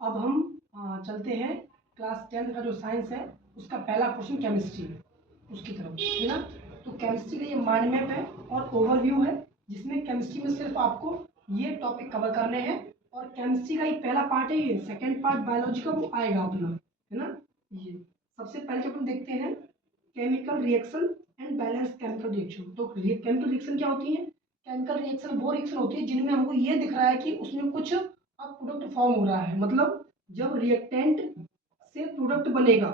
अब हम चलते हैं क्लास 10th का जो साइंस है उसका पहला क्वेश्चन केमिस्ट्री उसकी तरफ, है ना। तो केमिस्ट्री का ये माइंड मैप है और ओवरव्यू है, जिसमें केमिस्ट्री में सिर्फ आपको ये टॉपिक कवर करने हैं। और केमिस्ट्री का ही पहला पार्ट है, ये सेकेंड पार्ट बायोलॉजी का वो आएगा अपना, है ना। ये सबसे पहले जब हम देखते हैं chemical reaction and balance chemical reaction. तो केमिकल रिएक्शन क्या होती है? केमिकल रिएक्शन वो रिएक्शन होती है जिनमें हमको ये दिख रहा है कि उसमें कुछ अब प्रोडक्ट फॉर्म हो रहा है, मतलब जब रिएक्टेंट से प्रोडक्ट बनेगा,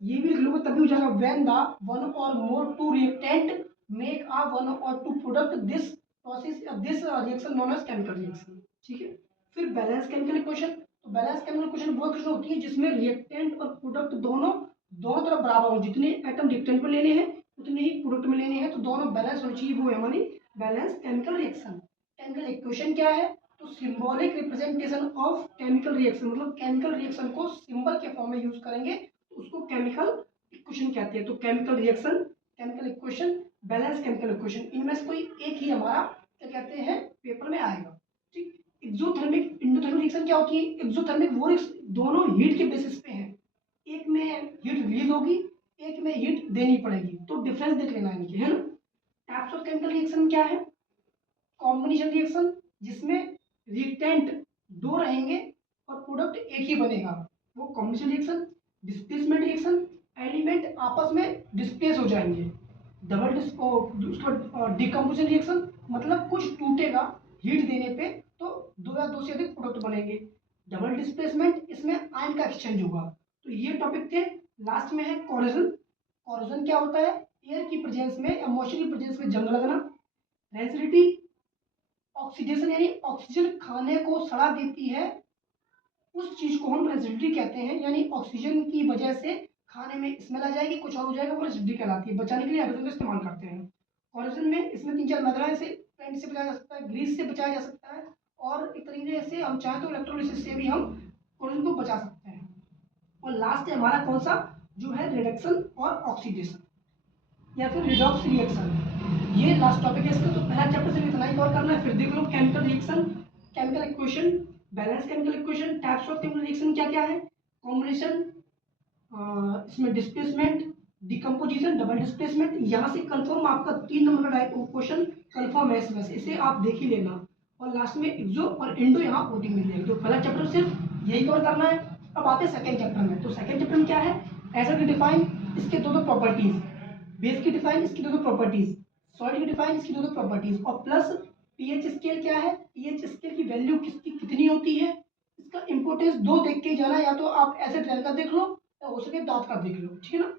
ये भी लिख लोगे तभी हो जाएगा। When the one or more two reactant make a one or two product, this process this reaction known as chemical reaction, ठीक है। फिर बैलेंस केमिकल इक्वेशन। तो बैलेंस केमिकल इक्वेशन वो इक्वेशन होती है जिसमें रिएक्टेंट और प्रोडक्ट दोनों तरफ बराबर हो, जितने एटम रिएक्टेंट में लेने हैं उतने ही प्रोडक्ट में लेने हैं, तो दोनों बैलेंस होनी चाहिए, वो है हमारी balance chemical reaction. Chemical equation क्या है? तो symbolic representation of chemical reaction, मतलब केमिकल रिएक्शन को सिंबल के फॉर्म में यूज करेंगे उसको केमिकल इक्वेशन कहते हैं। तो chemical reaction, chemical equation, balance chemical equation, इनमें से कोई एक ही हमारा क्या कहते हैं पेपर में आएगा, ठीक। एक्सोथर्मिक इंडोथर्मिक रिएक्शन क्या होती है? एक्सोथर्मिक वो दोनों हीट के बेसिस पे है, एक में हीट रिलीज होगी, एक में हीट देनी पड़ेगी, तो डिफरेंस देख लेना इनके, है ना। टाइप्स ऑफ केमिकल रिएक्शन क्या है? कॉम्बिनेशन रिएक्शन, जिसमें रिएक्टेंट दो रहेंगे और प्रोडक्ट एक ही बनेगा, वो combination reaction. Displacement reaction, element आपस में डिस्प्लेस हो जाएंगे। डिकम्पोजिशन रिएक्शन, मतलब कुछ टूटेगा हीट देने पे तो दो या दो से अधिक प्रोडक्ट बनेंगे। डबल डिस्प्लेसमेंट, इसमें आयन का एक्सचेंज होगा। तो ये टॉपिक थे। लास्ट में है कोरोजन। कोरोजन क्या होता है? एयर की प्रेजेंस में या मॉइस्चर की प्रेजेंस में जंग लगना। रेंसिडिटी, ऑक्सीडेशन यानी ऑक्सीजन खाने को सड़ा देती है, उस चीज को हम रेसिडिटी कहते हैं, यानी ऑक्सीजन की वजह से खाने में स्मेल आ जाएगी, कुछ और हो जाएगा, वो रेसिडिटी कहलाती है। बचाने के लिए हाइड्रोजन का इस्तेमाल करते हैं। कोरोजन में इसमें तीन चार मात्राएं से पेंट से बचाया जा सकता है, ग्रीस से बचाया जा सकता है, और एक तरीके से हम चाहें तो इलेक्ट्रोलिसिस से भी हम कोरोजन को बचा सकते हैं। और लास्ट है हमारा कौन सा, जो है रिडक्शन और ऑक्सीडेशन या फिर रिडॉक्स रिएक्शन। ये लास्ट टॉपिक है इसका। तो पहला चैप्टर से इतना ही कवर करना है। फिर देख लो chemical reaction, chemical equation, balance chemical equation, types of chemical reaction क्या क्या है, कॉम्बिनेशन, इसमें डिस्प्लेसमेंट, डिकम्पोजिशन, डबल डिस्प्लेसमेंट। यहाँ से कंफर्म आपका 3 नंबर का क्वेश्चन कंफर्म है इसमें से, इसे आप देख ही लेना। और लास्ट में एक्सो और इंडो यहाँ ओटी मिल जाएगी। तो पहला चैप्टर सिर्फ यही कवर करना है। अब आते हैं सेकेंड चैप्टर में। तो सेकेंड चैप्टर में क्या है? एसिड की डिफाइन, इसके दो प्रॉपर्टीज, बेस की डिफाइन, इसकी दो प्रॉपर्टीज, सॉल्ट की डिफाइन, इसकी दो प्रॉपर्टीज, और प्लस पीएच स्केल क्या है, पीएच स्केल की वैल्यू किसकी कितनी होती है, इसका इंपोर्टेंस दो देख के जाना, या तो आप एसिड रैंक का देख लो या हो सके दांत का देख लो, ठीक है ना।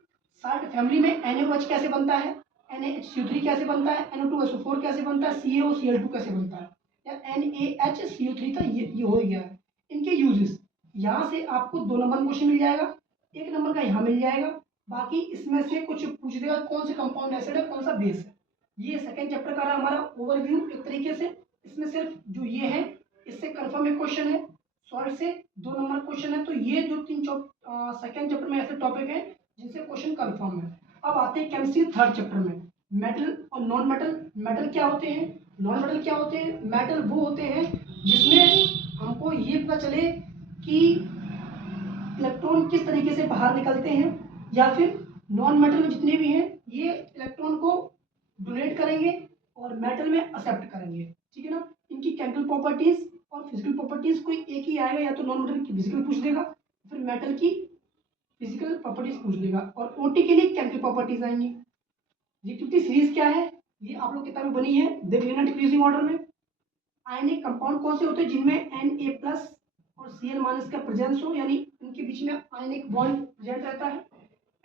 साल्ट फैमिली में NaOH कैसे बनता है, NaHCO3 कैसे बनता है, NO2SO4 कैसे बनता है, CaOCl2 कैसे बनता है, या NaHCO3 का ये हो गया है। इनके यूजेस यहाँ से आपको 2 नंबर क्वेश्चन मिल जाएगा, 1 नंबर का यहाँ मिल जाएगा, बाकी इसमें से कुछ पूछ देगा कौन से कंपाउंड एसिड है, कौन सा बेस है। ये सेकंड चैप्टर का रहा हमारा ओवरव्यू एक तरीके से। इसमें सिर्फ जो ये है इससे कंफर्म एक क्वेश्चन है, सॉल्ट से 2 नंबर क्वेश्चन है। तो ये जो सेकंड चैप्टर में ऐसे टॉपिक है जिनसे क्वेश्चन कंफर्म है। अब आते हैं केमिस्ट्री थर्ड चैप्टर में, मेटल और नॉन मेटल। मेटल क्या होते हैं, नॉन मेटल क्या होते हैं? मेटल वो होते हैं जिसमें हमको ये पता चले कि इलेक्ट्रॉन किस तरीके से बाहर निकलते हैं, या फिर नॉन मेटल में जितने भी हैं ये इलेक्ट्रॉन को डोनेट करेंगे और मेटल में एक्सेप्ट करेंगे, ठीक है ना। इनकी केमिकल प्रॉपर्टीज और फिजिकल प्रॉपर्टीज कोई एक ही आएगा, या तो नॉन मेटल की फिजिकल पूछ देगा, फिर मेटल की फिजिकल प्रॉपर्टीज पूछ देगा, और ओटी के लिए केमिकल प्रॉपर्टीज आएंगी। रिएक्टिविटी सीरीज क्या है, ये आप लोग किताब में बनी है, देख लेना डिक्रीजिंग ऑर्डर में। आयनिक कंपाउंड कौन से होते हैं? जिनमें Na+ और Cl- का प्रेजेंस हो, यानी इनके बीच में आयनिक बॉन्ड प्रेजेंट रहता है।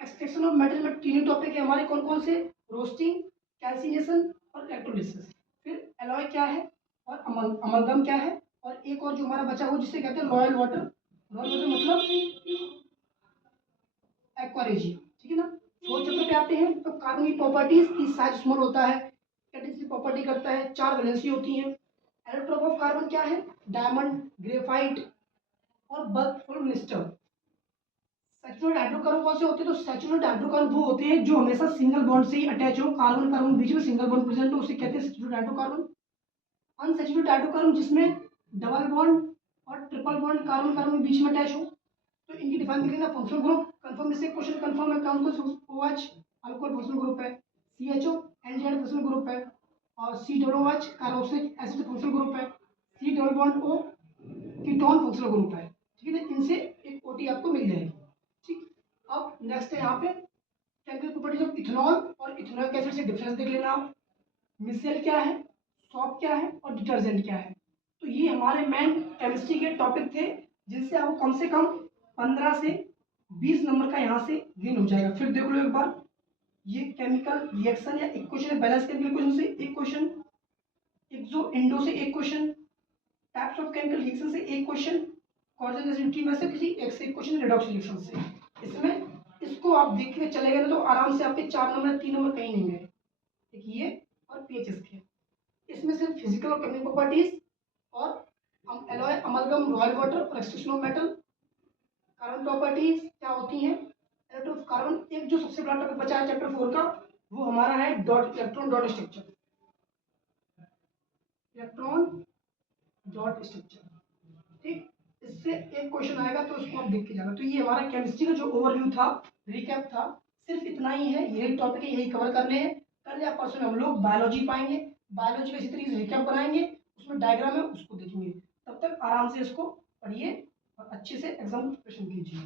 एक्सट्रैक्शन ऑफ मेटल में तीनों टॉपिक है हमारे कौन कौन से, रोस्टिंग, कैल्सिनेशन और इलेक्ट्रोलिसिस। फिर एलॉय क्या है और अमलगम क्या है, और एक और जो हमारा बचा हो जिसे कहते हैं रॉयल वाटर। रॉयल वाटर मतलब एक्वारेजिया, ठीक है ना। फोर्थ चैप्टर पे आते हैं। तो कार्बन की प्रॉपर्टीज की साइज स्मॉल होता है, कैटेलिस्ट प्रॉपर्टी करता है, 4 वैलेंसी होती है। एलोट्रोप ऑफ कार्बन क्या है? डायमंड, ग्रेफाइट और बल्क मिनिस्टर। सैचुरेटेड हाइड्रोकार्बन कौन से होते हैं? तो सैचुरेटेड हाइड्रोकार्बन वो होते हैं जो हमेशा सिंगल बॉन्ड से ही अटैच हो, कार्बन कार्बन बीच में सिंगल बॉन्ड प्रेजेंट हो, उसे कहते हैं सैचुरेटेड हाइड्रोकार्बन। अनसैचुरेटेड हाइड्रोकार्बन जिसमें डबल बॉन्ड और ट्रिपल बॉन्ड कार्बन कार्बन बीच में अटैच हो तो इनकी डिफाइन कर लेना। फंक्शनल ग्रुप कंफर्म, इससे क्वेश्चन कंफर्म है, कौन OH अल्कोहल फंक्शनल ग्रुप है, CHO एल्डिहाइड फंक्शनल ग्रुप है, और COOH carboxylic acid functional group है, C double bond O ketone functional group है। ठीक है, इनसे एक OT आपको मिल जाएगी। ठीक, अब नेक्स्ट है यहाँ पे केमिकल प्रॉपर्टीज ऑफ इथेनॉल और इथेनॉइक एसिड से डिफरेंस देख लेना आप। मिसेल क्या है, सॉप क्या है और डिटर्जेंट क्या है। तो ये हमारे मेन केमिस्ट्री के टॉपिक थे जिनसे आपको कम से कम 15 से 20 नंबर का यहाँ से गेन हो जाएगा। फिर देख लो एक बार, ये केमिकल रिएक्शन या इक्वेशन बैलेंस केमिकल इक्वेशन से एक क्वेश्चन, एक्सो इंडो से एक question, types of chemical reaction से एक क्वेश्चन, कॉर्जन रेसिड्यू में से किसी एक से एक क्वेश्चन, रेडॉक्स रिएक्शन से। इसमें इसको आप देख के चले गए तो आराम से आपके 4 नंबर 3 नंबर कहीं नहीं गए। एक ये और पीएचएस के, इसमें सिर्फ फिजिकल और केमिकल प्रॉपर्टीज और एलॉय अमलगम रॉयल वाटर और extraction of metal, carbon properties क्या होती हैं, इलेक्ट्रॉन कार्बन। एक जो सबसे बड़ा टॉपिक बचा है चैप्टर 4 का वो हमारा है dot electron dot structure, electron dot structure. ठीक, इससे एक क्वेश्चन आएगा तो उसको आप देख के जाना। तो ये हमारा केमिस्ट्री का जो ओवरव्यू था, रिकैप था, सिर्फ इतना ही है। यही टॉपिक है, यही कवर करने हैं। कल या परसों में हम लोग बायोलॉजी पाएंगे, बायोलॉजी का इसी तरीके से रिकैप बनाएंगे, उसमें डायग्राम है उसको देखेंगे। तब तक आराम से इसको पढ़िए और अच्छे से एग्जाम प्रिपरेशन कीजिए।